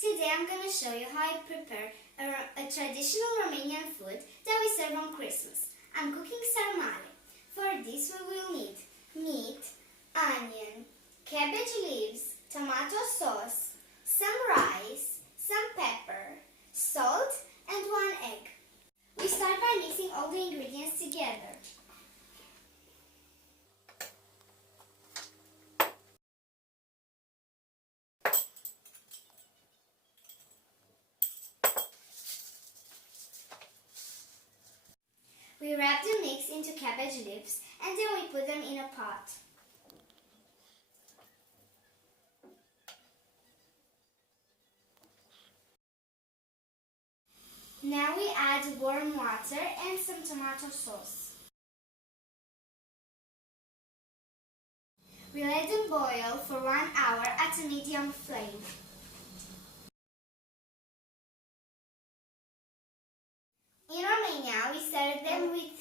Today I'm going to show you how I prepare a traditional Romanian food that we serve on Christmas. I'm cooking sarmale. For this we will need meat, onion, cabbage leaves, tomato sauce, some rice, some pepper, salt and 1 egg. We start by mixing all the ingredients together. We wrap the mix into cabbage leaves and then we put them in a pot. Now we add warm water and some tomato sauce. We let them boil for 1 hour at a medium flame. In Romania, we serve them with